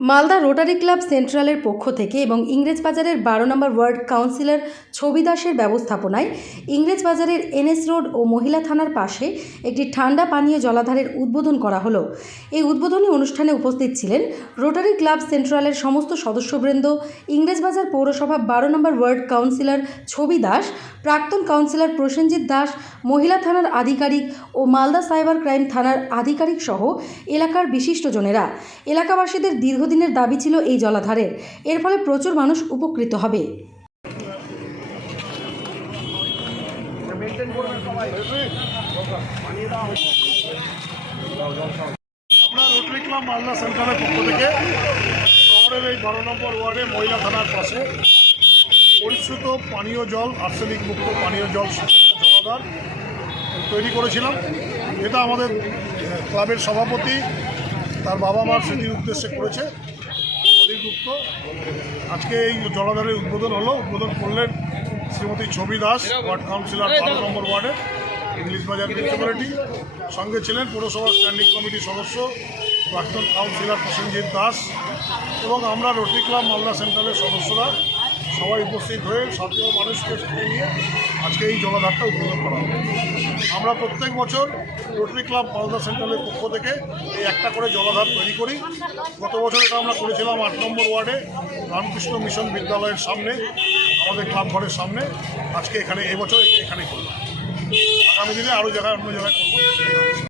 Malda rotary club সেন্ট্রালের পক্ষ থেকে এবং ইংরেজবাজারের বারো নম্বর ওয়ার্ড কাউন্সিলর ছবি দাসের ব্যবস্থাপনায় ইংরেজবাজারের এনএস রোড ও মহিলা থানার পাশে একটি ঠান্ডা পানীয় জলাধারের উদ্বোধন করা হলো। এই উদ্বোধনী অনুষ্ঠানে উপস্থিত ছিলেন রোটারি ক্লাব সেন্ট্রালের সমস্ত সদস্যবৃন্দ ইংরেজবাজার পৌরসভা বারো নম্বর ওয়ার্ড কাউন্সিলর ছবি দাস, প্রাক্তন কাউন্সিলর প্রসেনজিৎ দাস, মহিলা থানার আধিকারিক ও মালদা সাইবার ক্রাইম থানার আধিকারিক সহ এলাকার বিশিষ্টজনেরা এলাকাবাসীদের দীর্ঘদিনের দাবি ছিল এই জলাধারের এর ফলে প্রচুর মানুষ উপকৃত হবে। আমরা রোটারি ক্লাব মালদা সেন্টারের পক্ষ থেকে শহরের এই বারো নম্বর ওয়ার্ডে মহিলা থানার পাশে পরিশ্রুত পানীয় জল, আর্সেনিক মুক্ত পানীয় জল জলাধার তৈরি করেছিলাম। এটা আমাদের ক্লাবের সভাপতি তার বাবা মার স্মৃতির উদ্দেশ্যে করেছে। অধীর গুপ্ত, আজকে এই জলাধারের উদ্বোধন হলো। উদ্বোধন করলেন শ্রীমতী ছবি দাস, ওয়ার্ড কাউন্সিলর বারো নম্বর ওয়ার্ডের ইংলিশ বাজার মিউনিসিপ্যালিটি। সঙ্গে ছিলেন পৌরসভা স্ট্যান্ডিং কমিটির সদস্য, প্রাক্তন কাউন্সিলর প্রসেনজিৎ দাস এবং আমরা রোটারি ক্লাব মালদা সেন্টারের সদস্যরা। সবাই উপস্থিত হয়ে সাথীয় মানুষকে সাথে নিয়ে আজকে এই জলাধারটা উদ্বোধন করা হবে। আমরা প্রত্যেক বছর রোটারি ক্লাব মালদা সেন্টারের পক্ষ থেকে এই একটা করে জলাধার তৈরি করি। গত বছর এটা আমরা করেছিলাম আট নম্বর ওয়ার্ডে, রামকৃষ্ণ মিশন বিদ্যালয়ের সামনে, আমাদের ক্লাব ঘরের সামনে। আজকে এখানে এবছর এখানে করলাম। আগামী দিনে আরও জায়গায়, অন্য জায়গায় করব।